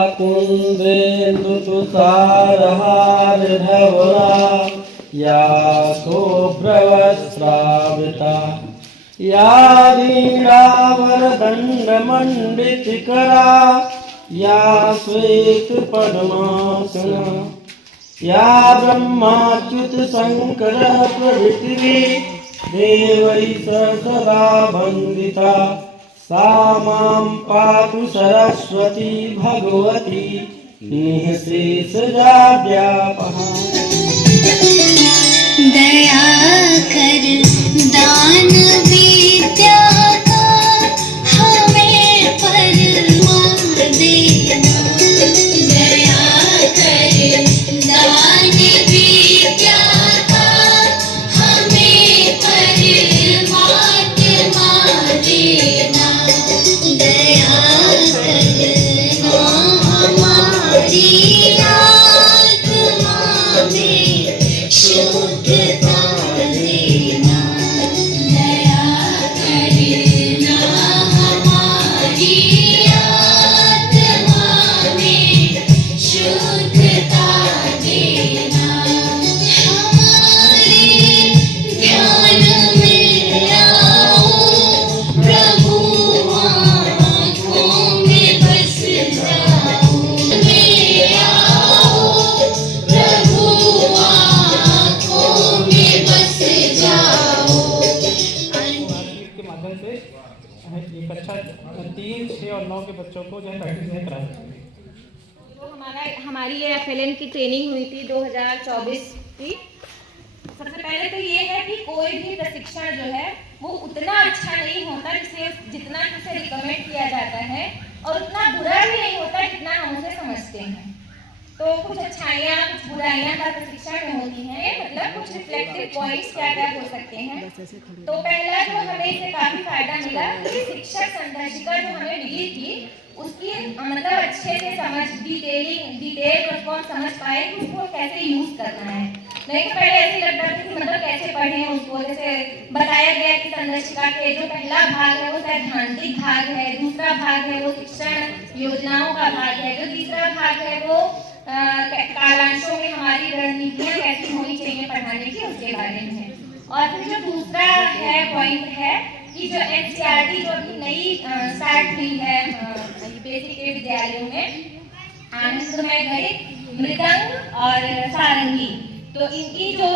कुन्देन्दुतुषारहारधवला या शुभ्रवस्त्रावृता या वीणावरदण्डमण्डितकरा या श्वेतपद्मासना या ब्रह्माच्युत शंकर प्रभृति देवैः सदा वन्दिता सा मां पातु सरस्वती भगवती निःशेषजाड्यापहा। दया कर दान विद्या का हमें परमार्थ देना। दया कर दान विद्या का हमें परमात्मा देना। दया करना हमारी आत्मा में शुद्धता देना। दया करना हमारी आत्मा में शुद्धता देना। हमारे ध्यान में आओ प्रभु, आँखों में बस जाओ। में आओ प्रभु, आँखों में बस जाओ। के माध्यम से एक अच्छा 3, 6 और 9 के बच्चों को जो है प्रैक्टिस में कराया। तो हमारी ये FLN की ट्रेनिंग हुई थी 2024 की। सबसे पहले तो ये है कि कोई भी प्रशिक्षण जो है वो उतना अच्छा नहीं होता जितना उसे रिकमेंड किया जाता है, और उतना बुरा भी नहीं होता जितना हम उसे समझते हैं। तो कुछ अच्छाइयाँ कुछ बुराइयाँ हर प्रशिक्षण में होती हैं, मतलब कुछ रिफ्लेक्टिव पॉइंट्स क्या क्या हो सकते हैं। तो पहला जो हमें इससे काफ़ी फायदा मिला कि शिक्षक संदर्शिका जो हमें मिली थी उसकी मतलब अच्छे से समझ डिटेल रिस्पॉन्स समझ पाए कि उसको कैसे यूज़ करना है। नहीं तो पहले ऐसे लगता था कि मतलब कैसे पढ़ें उसको। जैसे बताया गया कि संदर्शिका के जो पहला भाग है वो सैद्धांतिक भाग है, दूसरा भाग है वो शिक्षण योजनाओं का भाग है, जो तीसरा भाग है वो कालांशों में हमारी रणनीतियाँ कैसी होनी चाहिए पढ़ाने की उसके बारे में है। और फिर जो दूसरा है पॉइंट है कि जो NCERT जो अभी नई स्टार्ट हुई है बेसिक के विद्यालयों में, आनंदमय गणित, मृदंग और सारंगी, तो इनकी जो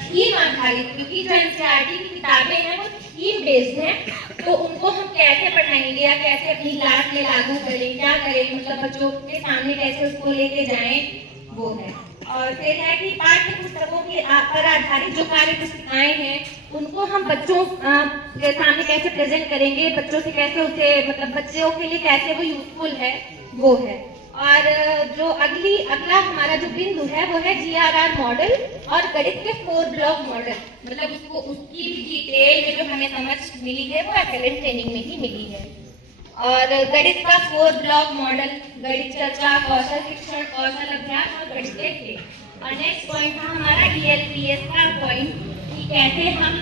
थीम आधारित, क्योंकि जो NCERT की किताबें हैं वो थीम बेस्ड हैं, तो उनको हम कैसे पढ़ाएंगे या कैसे अपनी क्लास में लागू करें, क्या करें, मतलब बच्चों के सामने कैसे उसको लेके जाएं, वो है। और फिर है कि पाठ्य पुस्तकों के पर आधारित जो कार्य पुस्तिकाएं हैं उनको हम बच्चों के सामने कैसे प्रेजेंट करेंगे, बच्चों से कैसे उसे मतलब बच्चों के लिए कैसे वो यूजफुल है, वो है। और जो अगला हमारा जो बिंदु है वो है GRR मॉडल और गणित के 4 ब्लॉक मॉडल, मतलब उसको उसकी भी डिटेल में जो हमें समझ मिली है वो FLN ट्रेनिंग में ही मिली है। और गणित का 4 ब्लॉक मॉडल, गणित चर्चा, कौशल शिक्षण, कौशल अभ्यास और गणित के खेल। और नेक्स्ट पॉइंट था हमारा ELPS का पॉइंट कि कैसे हम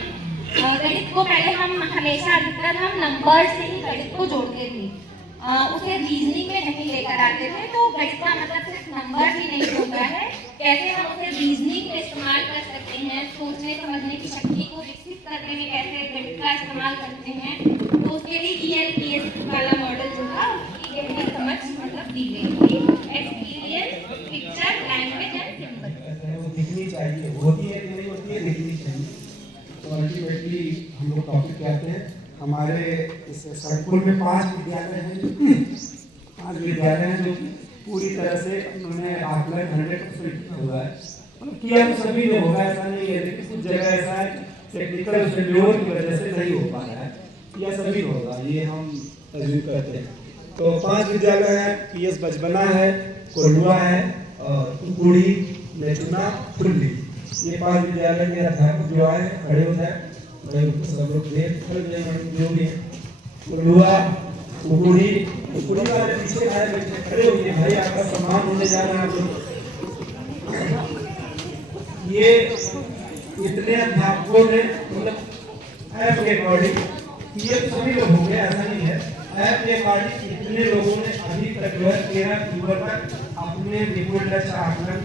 गणित को पहले हम हमेशा अधिकतर हम नंबर से ही गणित को जोड़ते थे, उसे रीजनिंग में नहीं लेकर आते थे। तो गणित का मतलब सिर्फ नंबर ही नहीं होता है, कैसे हम उसे रीजनिंग में इस्तेमाल कर सकते हैं, सोचने समझने की शक्ति को विकसित करने में कैसे गणित का इस्तेमाल करते हैं। तो उसके लिए ELPS वाला मॉडल जो था उसकी गहरी समझ मतलब दी गई थी। Experience, picture, language and symbol दिखनी चाहिए, होती है कि नहीं होती है, दिखनी चाहिए। तो अल्टीमेटली हम लोग टॉपिक कहते हैं हमारे इस संकुल में 5 विद्यालय हैं, 5 विद्यालय हैं जो पूरी तरह से उन्होंने आकलन 100% हुआ है। मतलब किया तो सभी ने होगा, ऐसा नहीं है, लेकिन कुछ जगह ऐसा है टेक्निकल फेल्योर की वजह से नहीं हो पा रहा है, या सभी होगा, ये हम अज्यूम करते हैं। तो 5 विद्यालय हैं, PS बचबना है, कोल्हुआ है, और कुकुड़ी, नेचुना, खुल्ली। ये 5 विद्यालय के अध्यापक जो आए खड़े हो जाए, सब लोग देख जो भी है। कोल्हुआ, कुकुड़ी वाले पीछे आए खड़े होइए भाई, आपका सम्मान होने जा रहा है। ये इतने अध्यापकों ने मतलब ऐप के अकॉर्डिंग ये तो सभी लोग हो गए, ऐसा नहीं है, FFRD कितने लोगों ने अभी तक जो है 13 अक्टूबर तक अपने निपुण लक्ष्य आकलन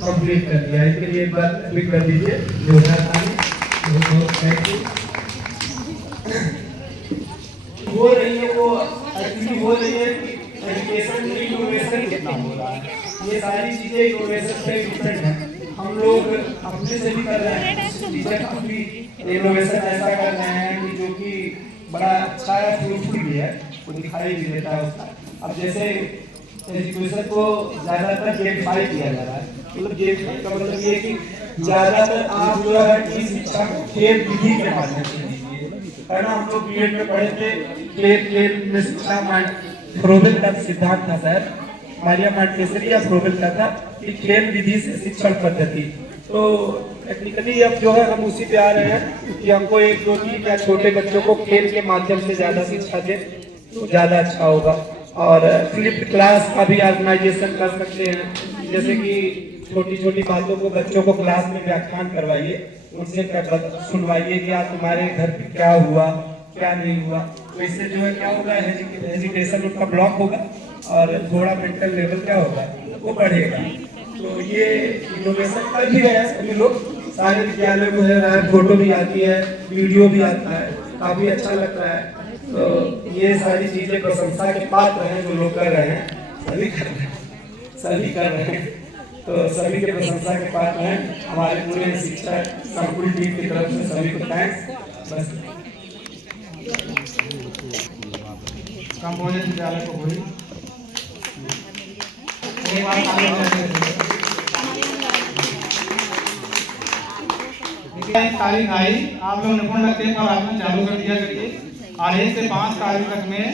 कंप्लीट कर दिया? इसके लिए एक बार क्लिक कर दीजिए। Thank you. हो रही है वो एक्चुअली हो रही है कि एजुकेशन में इनोवेशन कितना हो रहा है। ये सारी चीजें इनोवेशन पे डिपेंड है। हम लोग अपने से भी कर रहे हैं, टीचर काफी इनोवेशन ऐसा कर रहे हैं कि जो कि बड़ा अच्छा है, फ्रूटफुल भी है, वो दिखाई भी देता है उसका। अब जैसे एजुकेशन को ज्यादातर गेमिफाई किया जा रहा है, मतलब गेमिफाई का मतलब ये कि ज्यादातर आप जो है इस शिक्षा को खेल विधि के माध्यम से दीजिए, है ना। हम लोग बीएड में पढ़े थे, खेल में शिक्षा फ्रोबेल का सिद्धांत था सर, मारिया मार्टेसरी या फ्रोबेल का था कि खेल विधि से शिक्षण पद्धति। तो टेक्निकली अब जो है हम उसी पे आ रहे हैं कि हमको 1 2 3 या छोटे बच्चों को खेल के माध्यम से ज्यादा शिक्षा दे तो ज्यादा अच्छा होगा। और फ्लिप्ड क्लास का भी ऑर्गेनाइजेशन कर सकते हैं, जैसे कि छोटी छोटी बातों को बच्चों को क्लास में व्याख्यान करवाइए, उनसे सुनवाइए कि आज तुम्हारे घर पे क्या हुआ क्या नहीं हुआ। तो इससे जो है क्या होगा, एजुकेशन उनका ब्लॉक होगा और थोड़ा मेंटल लेवल क्या होगा वो बढ़ेगा। तो ये इनोवेशन कर भी रहे हैं सभी लोग, सारे विद्यालयों में है, फोटो भी आती है, वीडियो भी आता है, काफी अच्छा लगता है। तो ये सारी चीजें प्रशंसा के पात्र हैं जो लोग कर रहे हैं, सभी कर रहे हैं, सभी कर रहे हैं। तो सभी के प्रशंसा के पात्र हैं। हमारे पूरे शिक्षा संकुल टीम की तरफ से सभी को थैंक्स। बस कंपोजिट विद्यालय को हुई तारीख आई, आप लोग निपुण लगते हैं और आकलन चालू कर दिया करिए और 1 से 5 तारीख तक में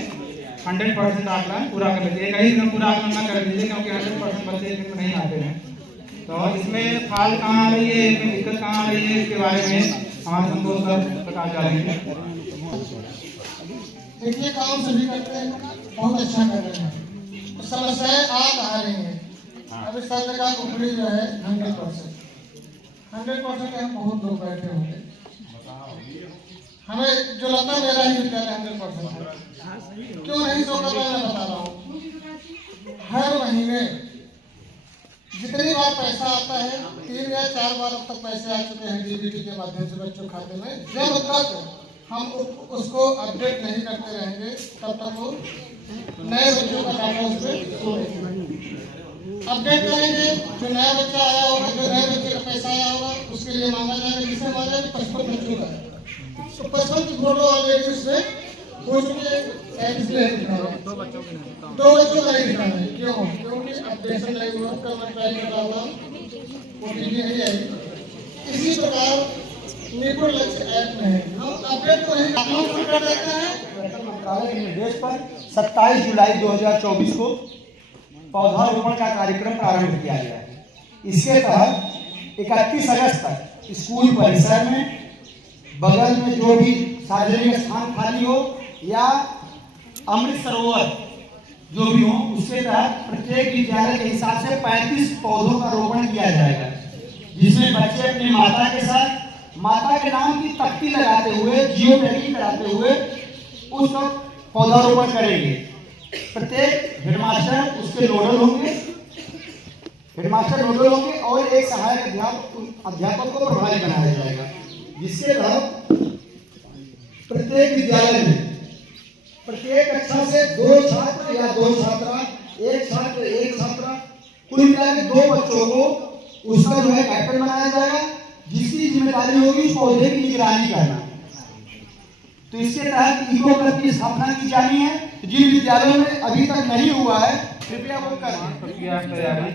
100% आकलन पूरा कर लीजिए। एक ही दिन पूरा आकलन ना कर दीजिए क्योंकि 100% बच्चे एक दिन में नहीं आते हैं। तो इसमें फाल कहाँ आ रही है, इसमें दिक्कत कहाँ आ रही है, इसके बारे में हमारे संतोष सर प्रकाश डालेंगे। देखिए काम सभी करते हैं, बहुत अच्छा कर रहे हैं, समस्याएं आ रही हैं। अभी सर का कुकड़ी जो है 100% हम बहुत लोग बैठे होंगे, हमें जो लगता है मेरा ही विद्यालय 100% है। क्यों नहीं सो कर मैं बता रहा हूँ, हर महीने जितनी बार पैसा आता है 3 या 4 बार अब तक पैसे आ चुके हैं डीबीटी के माध्यम से बच्चों खाते में। जब तक हम उसको अपडेट नहीं करते रहेंगे तब तक वो नए बच्चों का डाटा उसमें अपडेट करेंगे। जो नया बच्चा आया होगा, जो नए बच्चे का पैसा आया होगा उसके लिए मांगा जाएगा, जिसे मांगा 55 बच्चों का है। तो 55 की फोटो ऑलरेडी उसमें हो चुकी है, दो बच्चों का नहीं दिखाना है। क्यों? क्योंकि अपडेशन नहीं हुआ, कल मैं ट्राई कर रहा हूँ वो टीवी नहीं आएगी। इसी प्रकार निपुण लक्ष्य ऐप में हम अपडेट को नहीं कर देते हैं। मंत्रालय के निर्देश पर 27 जुलाई 2024 को पौधारोपण का कार्यक्रम प्रारंभ किया गया है। इसके तहत 31 अगस्त तक स्कूल परिसर में बगल में जो भी सार्वजनिक स्थान खाली हो या अमृत सरोवर जो भी हो, उसके तहत प्रत्येक विद्यालय के हिसाब से 35 पौधों का रोपण किया जाएगा, जिसमें बच्चे अपनी माता के साथ माता के नाम की तख्ती लगाते हुए, जियो टैगिंग कराते हुए उस पौधारोपण करेंगे। प्रत्येक हेडमास्टर उसके नोडल होंगे, और एक सहायक अध्यापक को प्रभारी बनाया जाएगा, जिसके तहत प्रत्येक विद्यालय में प्रत्येक कक्षा से 2 छात्र या 2 छात्रा, 1 छात्र 1 छात्रा, कुल मिलाकर 2 बच्चों को उसका जो है कैप्टन बनाया जाएगा, जिसकी जिम्मेदारी होगी पौधे की निगरानी करना। तो इसके तहत इको क्लब की स्थापना की जानी है। जिन विद्यालयों में अभी तक नहीं हुआ है कृपया वो करें। प्रक्रिया तैयारी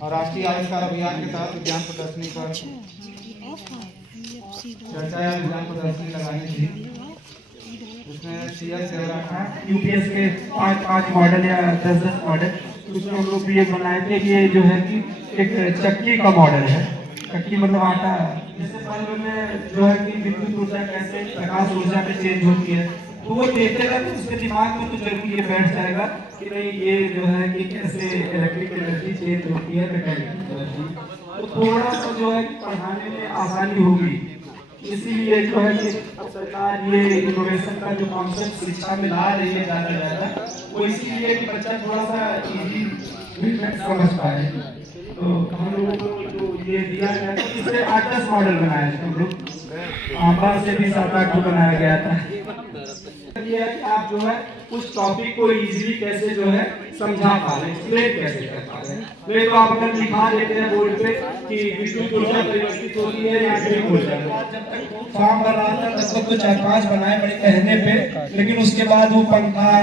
और राष्ट्रीय आविष्कार अभियान के तहत विज्ञान प्रदर्शनी पर चर्चा या विज्ञान प्रदर्शनी लगानी थी, उसमें CS यूपीएस के 5 मॉडल या 10 मॉडल, उसमें हम लोग भी ये बनाए थे। ये जो है कि एक चक्की का मॉडल है, चक्की मतलब आटा। इससे पहले में जो है कि विद्युत ऊर्जा कैसे प्रकाश ऊर्जा में चेंज होती है, तो वो देखेगा तो उसके दिमाग में तो जरूर ये बैठ जाएगा कि नहीं ये जो है कि कैसे इलेक्ट्रिक एनर्जी चेंज होती है मैकेनिकल एनर्जी। तो थोड़ा सा जो है पढ़ाने में आसानी होगी। इसीलिए जो है कि सरकार ये इनोवेशन का जो कॉन्सेप्ट शिक्षा में ला रही है ज़्यादा वो इसीलिए कि बच्चा थोड़ा सा इजी समझ पाए। तो हम लोगों को जो ये दिया गया था इससे 8-10 मॉडल बनाए थे हम लोग, आंबा से भी 7-8 बनाया गया था। ये है कि आप जो है उस टॉपिक को इजीली कैसे जो है समझा पा रहे हैं, एक्सप्लेन कैसे कर पा रहे हैं। नहीं तो आप अगर लिखा देते हैं बोर्ड पे कि विद्युत ऊर्जा परिवर्तित होती है या फिर ऊर्जा, जब तक फॉर्म भर रहा था तब तक तो 4-5 बनाए बड़े कहने पे, लेकिन उसके बाद वो पंखा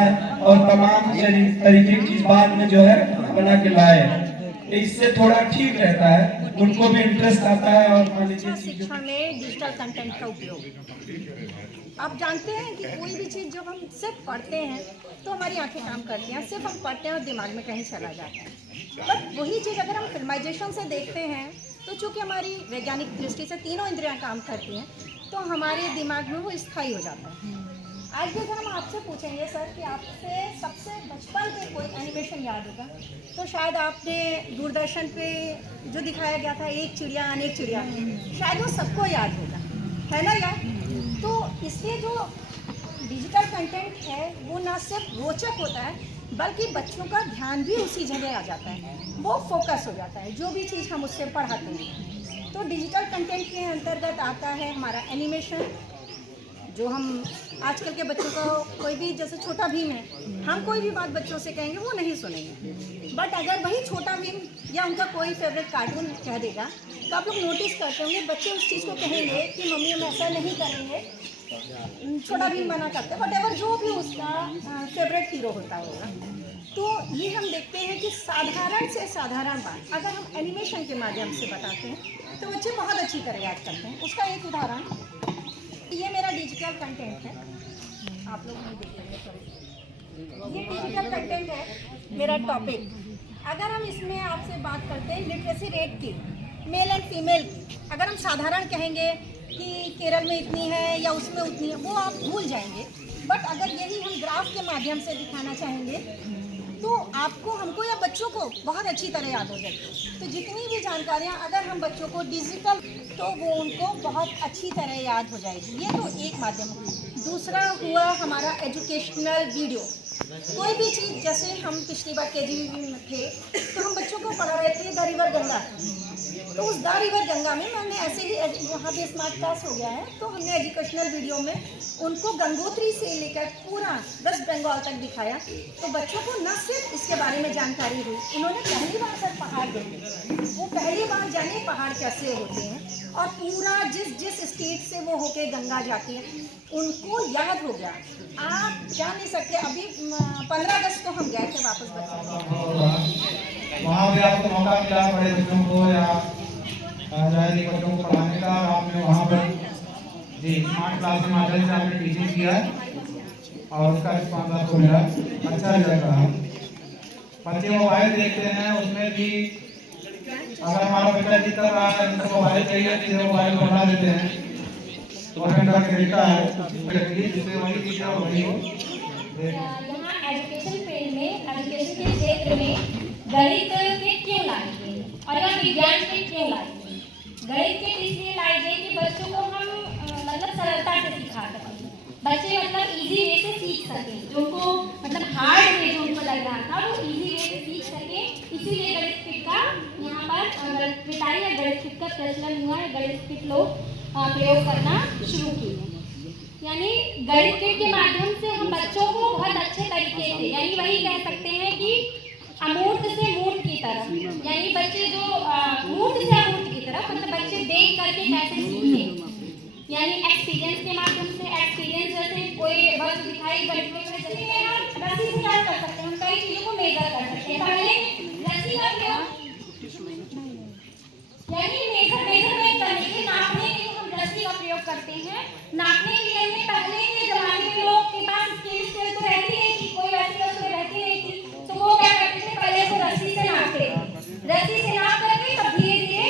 और तमाम तरीके की चीज बाद में जो है बना के लाए। इससे थोड़ा ठीक रहता है, उनको भी इंटरेस्ट आता है। और शिक्षा में डिजिटल कंटेंट का उपयोग, आप जानते हैं कि कोई भी चीज़ जब हम सिर्फ पढ़ते हैं तो हमारी आंखें काम करती हैं, सिर्फ हम पढ़ते हैं और दिमाग में कहीं चला जाता है। बट वही चीज़ अगर हम फिल्माइजेशन से देखते हैं तो चूँकि हमारी वैज्ञानिक दृष्टि से तीनों इंद्रियां काम करती हैं तो हमारे दिमाग में वो स्थायी हो जाता है। आज भी अगर हम आपसे पूछेंगे सर कि आपसे सबसे बचपन पे कोई एनिमेशन याद होगा तो शायद आपने दूरदर्शन पे जो दिखाया गया था एक चिड़िया अनेक चिड़िया, शायद वो सबको याद होगा, है ना यार। तो इसलिए जो डिजिटल कंटेंट है वो ना सिर्फ रोचक होता है बल्कि बच्चों का ध्यान भी उसी जगह आ जाता है, वो फोकस हो जाता है जो भी चीज़ हम उससे पढ़ाते हैं। तो डिजिटल कंटेंट के अंतर्गत आता है हमारा एनिमेशन, जो हम आजकल के बच्चों को कोई भी जैसे छोटा भीम है, हम कोई भी बात बच्चों से कहेंगे वो नहीं सुनेंगे। बट अगर वही छोटा भीम या उनका कोई फेवरेट कार्टून कह देगा तो आप लोग नोटिस करते होंगे बच्चे उस चीज़ को कहेंगे कि मम्मी हम ऐसा नहीं करेंगे, छोटा भीम मना करते हैं, वट एवर जो भी उसका फेवरेट हीरो होता होगा। तो ये हम देखते हैं कि साधारण से साधारण बात अगर हम एनिमेशन के माध्यम से बताते हैं तो बच्चे बहुत अच्छी तरह याद करते हैं। उसका एक उदाहरण, ये मेरा डिजिटल कंटेंट है, आप लोग नहीं देखेंगे सॉरी, ये डिजिटल कंटेंट है मेरा टॉपिक। अगर हम इसमें आपसे बात करते हैं लिटरेसी रेट की, मेल एंड फीमेल की, अगर हम साधारण कहेंगे कि केरल में इतनी है या उसमें उतनी है वो आप भूल जाएंगे। बट अगर यही हम ग्राफ के माध्यम से दिखाना चाहेंगे तो आपको, हमको या बच्चों को बहुत अच्छी तरह याद हो जाएगी। तो जितनी भी जानकारियाँ अगर हम बच्चों को डिजिटल तो वो उनको बहुत अच्छी तरह याद हो जाएगी। ये तो एक माध्यम हुआ। दूसरा हुआ हमारा एजुकेशनल वीडियो। कोई भी चीज़, जैसे हम पिछली बार KG में थे तो हम बच्चों को पढ़ा रहे थे द रिवर गंगा, तो उस द रिवर गंगा में मैंने ऐसे ही, वहाँ पे स्मार्ट क्लास हो गया है तो हमने एजुकेशनल वीडियो में उनको गंगोत्री से लेकर पूरा वेस्ट बंगाल तक दिखाया। तो बच्चों को न सिर्फ इसके बारे में जानकारी हुई, उन्होंने पहली बार सर पहाड़ देखे, वो पहली बार जाने पहाड़ कैसे होते हैं और पूरा जिस स्टेट से वो होके गंगा जाती है उनको याद हो गया। आप जा नहीं सकते, अभी 15 अगस्त को हम गए थे वापस बच्चों, वहाँ पे आपको मौका मिला बड़े बच्चों को या जायरी बच्चों को पढ़ाने का, और आपने वहाँ पर जी स्मार्ट क्लास के माध्यम से आपने टीचिंग किया और उसका रिस्पॉन्स आपको मिला, अच्छा लग रहा है। बच्चे मोबाइल देखते हैं, उसमें भी अगर हमारा बच्चा जिद कर रहा है उनको मोबाइल चाहिए तो मोबाइल बढ़ा देते हैं, तो का तरीका है जिससे वही चीज़ वही हो। यहाँ एजुकेशन फील्ड में, एजुकेशन के क्षेत्र में गणित के क्यों लाए गए और या विज्ञान के क्यों लाए गए? गणित के इसलिए लाए गए कि बच्चों को हम मतलब सरलता से सिखा सकें, बच्चे मतलब इजी वे से सीख सकें, जो उनको मतलब हार्ड वे जो उनको लग रहा था वो इजी वे से सीख सकें। इसीलिए गणित किट का यहाँ पर पिटाई या गणित किट का प्रचलन हुआ है, गणित किट लोग प्रयोग करना शुरू किए। यानी गणित किट के माध्यम से हम बच्चों को बहुत अच्छे तरीके से, यानी वही कह सकते हैं कि अमूर्त से मूर्त की तरफ, यानी बच्चे जो मूर्त से अमूर्त की तरफ, मतलब बच्चे देख करके कैसे सीखें, यानी एक्सपीरियंस के माध्यम से। एक्सपीरियंस जैसे कोई वस्तु दिखाई गणित में, जैसे हम रस्सी से क्या कर सकते हैं, हम कई चीज़ों को मेजर कर सकते हैं। पहले रस्सी का प्रयोग यानी मेजरमेंट करने के, नापने के लिए हम रस्सी का प्रयोग करते हैं। नापने के लिए हमें पहले के जमाने में लोग के पास स्केल तो रहती नहीं थी, कोई ऐसी वस्तु रहती नहीं थी, तो वो क्या करते थे, पहले वो रस्सी से नापते, रस्सी से नाप करके तब धीरे धीरे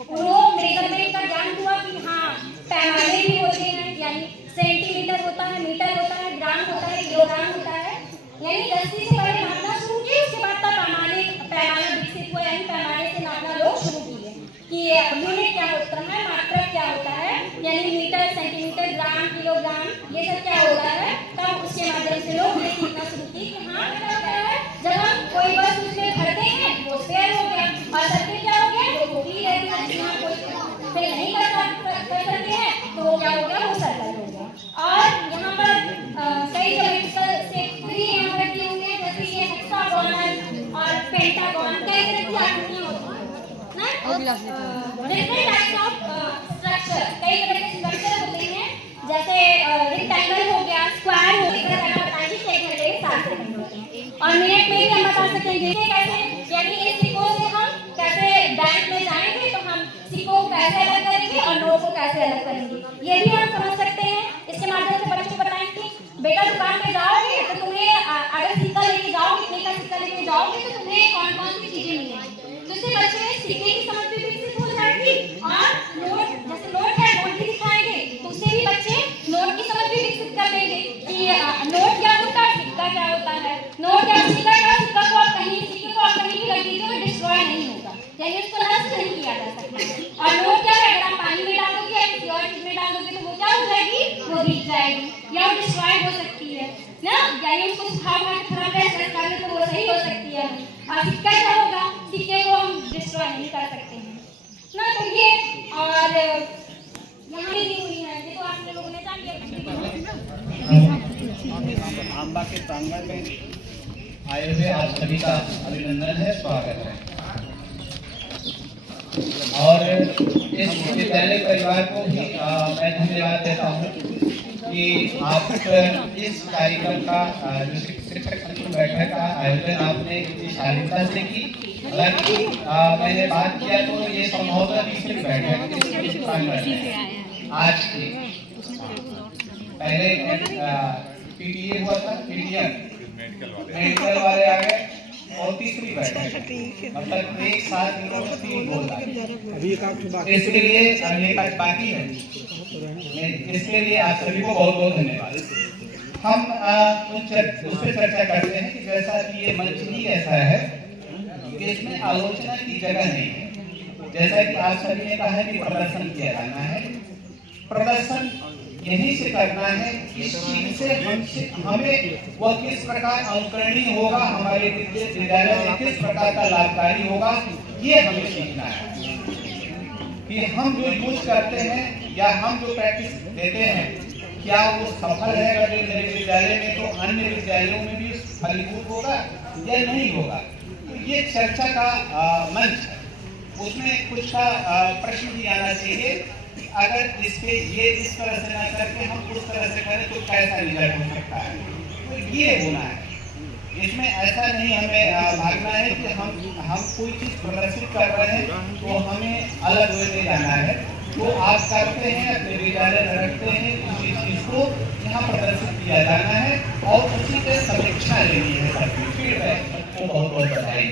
उनको मेजरमेंट का ज्ञान हुआ कि हाँ पैमाने भी होते हैं, यानी सेंटीमीटर होता है, मीटर होता है, ग्राम होता है, किलोग्राम होता है। डिफरेंट टाइप्स ऑफ स्ट्रक्चर, कई तरह के स्ट्रक्चर होते हैं, जैसे रेक्टेंगल हो गया, स्क्वायर हो गया, हम बताएंगे 6 घंटे के 7 सेकंड होते हैं। और मिनट में भी हम बता सकेंगे कैसे, यानी इस सिक्कों से हम कैसे बैंक में जाएंगे तो हम सिक्कों को कैसे अलग करेंगे और नोट को कैसे अलग करेंगे, ये भी हम समझ सकते हैं। इसके माध्यम से बच्चों को बताएंगे बेटा दुकान पे जाओगे तो तुम्हें अगर सिक्का लेके जाओगे, कितने का सिक्का लेके जाओगे तो तुम्हें कौन कौन सी चीजें मिलेंगी, तो इससे बच्चे में सिक्के की समझ भी विकसित हो जाएगी। और नोट, जैसे नोट है, नोट भी दिखाएंगे तो उससे भी बच्चे नोट की समझ भी विकसित कर लेंगे कि नोट क्या होता है, सिक्का क्या होता है। नोट या सिक्का क्या, सिक्का को आप कहीं, सिक्के को आप कहीं भी रख दीजिए वो डिस्ट्रॉय नहीं होगा, यानी उसको नष्ट नहीं किया जा सकता। और नोट क्या है, अगर आप पानी में डालोगे या किसी और चीज में डालोगे तो वो क्या हो जाएगी, वो भीग जाएगी या वो डिस्ट्रॉय हो सकती है ना, यानी उसको सुखा के थोड़ा प्रेस कर ले तो वो सही हो सकती है। और सिक्का क्या होगा, सिक्के को हम डिस्ट्रॉय नहीं कर सकते हैं ना। तो ये और यहाँ भी दी हुई है, ये तो आप लोगों ने जान लिया। आंबा के प्रांगण में आए हुए आप सभी का अभिनंदन है, स्वागत है। और इस विद्यालय परिवार को भी मैं धन्यवाद देता हूँ कि आप इस कार्यक्रम का जो शिक्षक संकुल बैठक का आयोजन आपने इतनी शालीनता से की। हालांकि मैंने बात किया तो ये संभवतः तीसरी बैठक आज की, पहले पीटीए हुआ था, मेडिकल वाले आ गए और तीसरी बैठक, मतलब एक साथ इन्होंने 3 बोला। इसके लिए एक बाकी है, इसके लिए आप सभी को बहुत बहुत धन्यवाद। हम उस पर चर्चा करते हैं कि जैसा कि ये मंच ही ऐसा है कि इसमें आलोचना की जगह नहीं है। जैसा कि आप सभी ने कहा है कि प्रदर्शन किया जाना है, प्रदर्शन यहीं से करना है, इस चीज से हमें वह किस प्रकार अनुकरणीय होगा, हमारे विद्यालय में किस प्रकार का लाभकारी होगा, ये हमें सीखना है। कि हम जो यूज करते हैं या हम जो प्रैक्टिस देते हैं क्या वो सफल है अगर मेरे विद्यालय में, तो अन्य विद्यालयों में भी फलीभूत होगा या नहीं होगा। तो ये चर्चा का मंच है, उसमें कुछ का प्रश्न भी आना चाहिए। अगर इसके ये इस तरह से ना करके हम उस तरह से करें तो कैसा रिजल्ट हो सकता है, तो ये होना है। इसमें ऐसा नहीं हमें भागना है कि हम कोई चीज प्रदर्शित कर रहे हैं तो हमें अलग वे में जाना है। तो आप करते हैं, अपने विद्यालय में रखते हैं, उसी चीज को यहाँ प्रदर्शित किया जाना है और उसी पे समीक्षा लेनी है, सबकी फीडबैक को बहुत बहुत बधाई।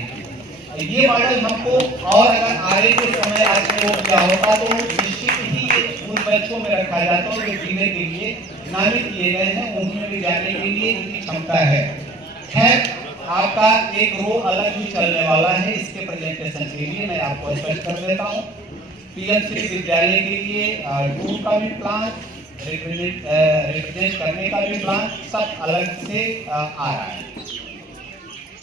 ये मॉडल हमको और अगर आगे के समय आगे हो क्या होगा तो निश्चित ही उन बच्चों में रखा जाता है जो जीने के लिए नामित किए गए हैं, उनमें भी जाने के लिए इनकी क्षमता है। खैर, आपका एक रो अलग ही चलने वाला है, इसके प्रेजेंटेशन के लिए मैं आपको स्पष्ट कर देता हूँ। पीएमसी विद्यालय के लिए टूर का भी प्लान, रिप्रेजेंट करने का भी प्लान सब अलग से आ रहा है।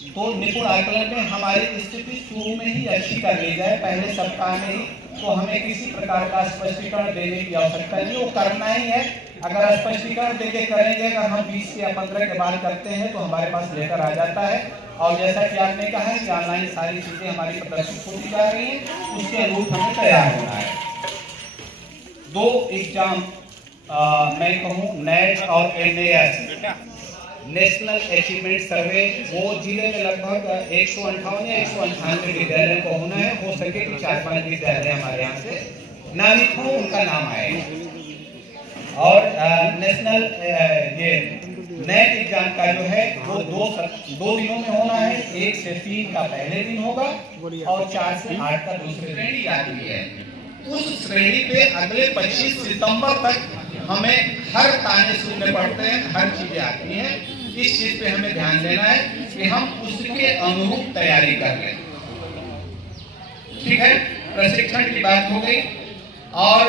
तो निपुण आकलन में हमारी स्थिति शुरू में ही अच्छी कर ली जाए, पहले सप्ताह में ही, तो हमें किसी प्रकार का स्पष्टीकरण देने की आवश्यकता नहीं, वो करना ही है। अगर स्पष्टीकरण देके करेंगे, अगर हम 20 या 15 के बाद करते हैं तो हमारे पास लेकर आ जाता है। और जैसा कि आपने कहा है कि ऑनलाइन सारी चीजें हमारी प्रदर्शित होती जा रही हैं, उसके अनुरूप हमें तैयार होना है। 2 एग्जाम मैं कहूँ, नेट और NAS नेशनल अचीवमेंट सर्वे, वो जिले में लगभग 158 या 198 विद्यालयों को होना है। हो सके तो 4-5 विद्यालय हमारे यहाँ से नामित हो, उनका नाम आए। और नेशनल ये नेट एग्जाम का जो है वो 2 दिनों में होना है। 1 से 3 का पहले दिन होगा और 4 से 8 का दूसरी श्रेणी आती है। उस श्रेणी पे अगले 25 सितंबर तक हमें हर ताने सुनने पड़ते हैं, हर चीजें आती हैं। इस चीज पे हमें ध्यान देना है कि हम उसके अनुरूप तैयारी कर लें। ठीक है, प्रशिक्षण की बात हो गई। और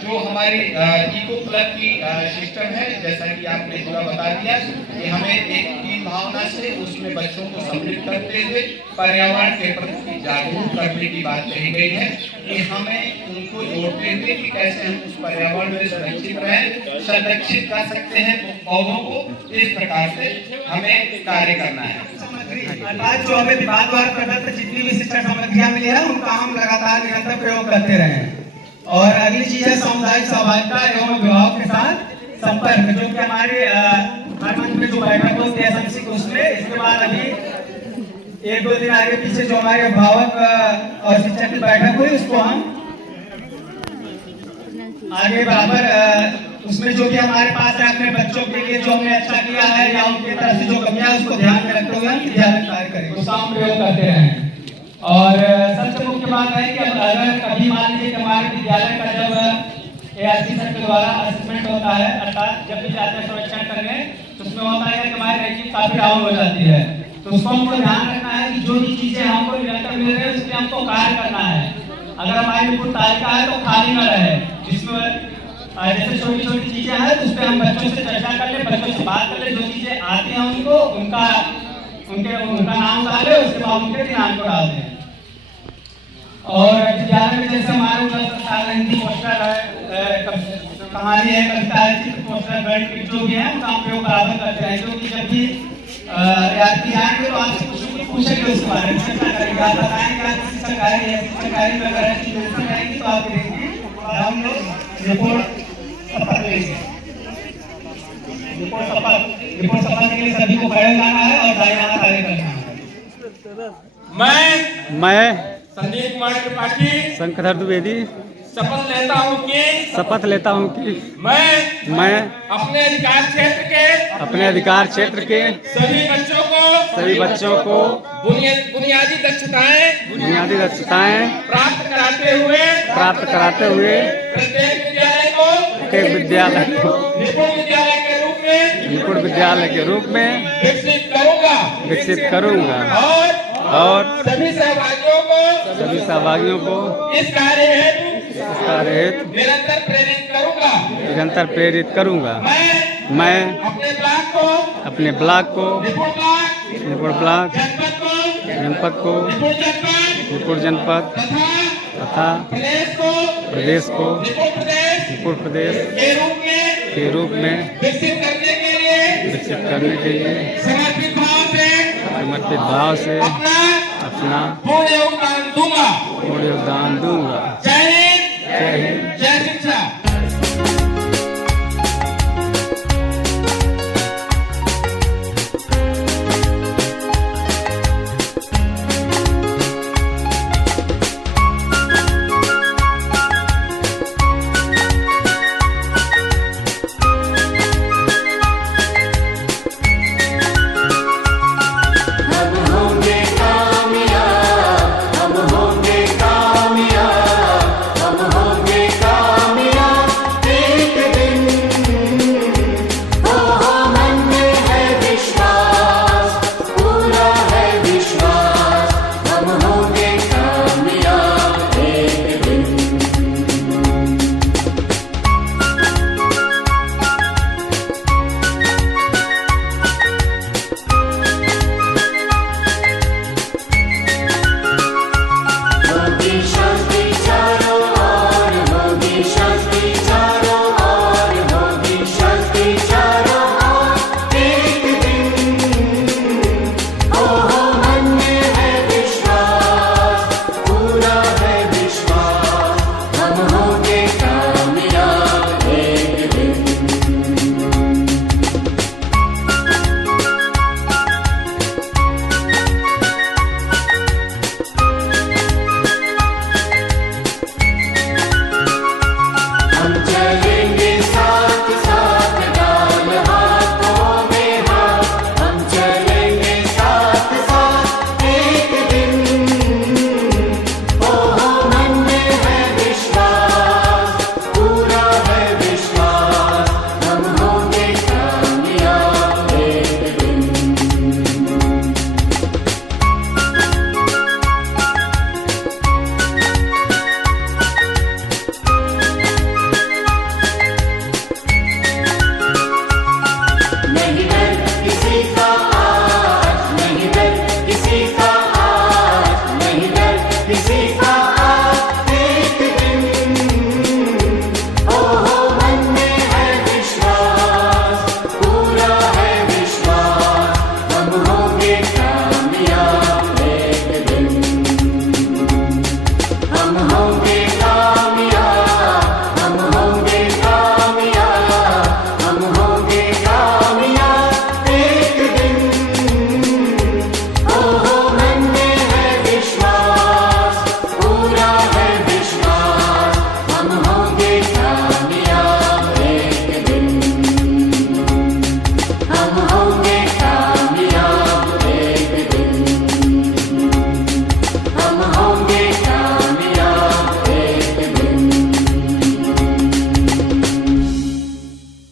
जो हमारी इको क्लब की सिस्टम है, जैसा कि आपने पूरा बता दिया कि हमें एक टीम भावना से उसमें बच्चों को सम्मिलित करते हुए पर्यावरण के प्रति जागरूक करने की बात कही गई है कि हमें उनको जोड़ते हुए कि कैसे हम उस पर्यावरण में सुरक्षित रहें, संरक्षित कर सकते हैं पौधों को, इस प्रकार से हमें कार्य करना है। अर्थात जो हमें विभाग द्वारा प्रदत्त जितनी भी शिक्षण सामग्रियां मिली है उनका हम लगातार निरंतर प्रयोग करते रहे हैं। और अगली चीज है सामुदायिक सहभागिता एवं विभाग के साथ संपर्क, जो कि हमारे हर मंच में जो बैठक होती है एसएमसी को, उसमें इसके बाद अभी 1-2 दिन आगे पीछे जो हमारे अभिभावक और शिक्षक की बैठक हुई उसको हम आगे बराबर उसमें जो भी हमारे पास है अपने बच्चों के लिए जो हमने अच्छा किया है या उनकी तरफ से जो कमियां उसको ध्यान में रखते हुए हम विद्यालय कार्य करें, उसका हम प्रयोग करते रहे। और सबसे मुख्य बात है कि अगर कभी मान लीजिए कि हमारे विद्यालय का जब एआरसी सर के द्वारा असेसमेंट होता है, अर्थात जब भी जाते हैं सर्वेक्षण करने, तो उसमें होता है कि हमारी रैंकिंग काफी डाउन हो जाती है, तो उसको हमको ध्यान रखना है कि जो भी चीजें हमको निरंतर मिल रही है उसमें हमको कार्य करना है। अगर हमारी रिपोर्ट तालिका है तो खाली न रहे, जिसमें जैसे छोटी छोटी चीजें हैं उस पर हम बच्चों से चर्चा कर ले, बच्चों से बात कर ले, जो चीजें आती हैं उनको उनका नाम डाले, उसके बाद उनके दिनांक को डाल दें। और विद्यालय में जैसे हमारे हिंदी पोस्टर है, कहानी है, कविता है, चित्र पोस्टर, गणित जो भी है उनका हम प्रयोग बराबर करते हैं, क्योंकि जब भी यात्री आएंगे तो आपसे कुछ पूछेंगे उसके बारे में, चर्चा करेंगे, आप बताएंगे शिक्षाकारी है, शिक्षाकारी में अगर ऐसी व्यवस्था रहेगी तो आप देखेंगे हम लोग रिपोर्ट सफल लेंगे। रिपोर्ट सफल के लिए सभी को खड़े जाना है और दाएं कार्य करना है। मैं संदीप कुमार त्रिपाठी शंकर द्विवेदी शपथ लेता हूँ कि मैं अपने अधिकार क्षेत्र के सभी बच्चों को बुनियादी दक्षताएं प्राप्त कराते हुए प्रत्येक विद्यालय को निपुण विद्यालय के रूप में विकसित करूँगा और सभी सहभागियों को इस कार्य हेतु निरंतर प्रेरित करूंगा। मैं अपने ब्लॉक को निपुण ब्लॉक, जनपद को निपुण जनपद तथा प्रदेश को निपुण प्रदेश के रूप में विकसित करने के लिए समर्पित भाव से अपना पूर्ण योगदान दूंगा। जय हिंद, जय शिक्षा।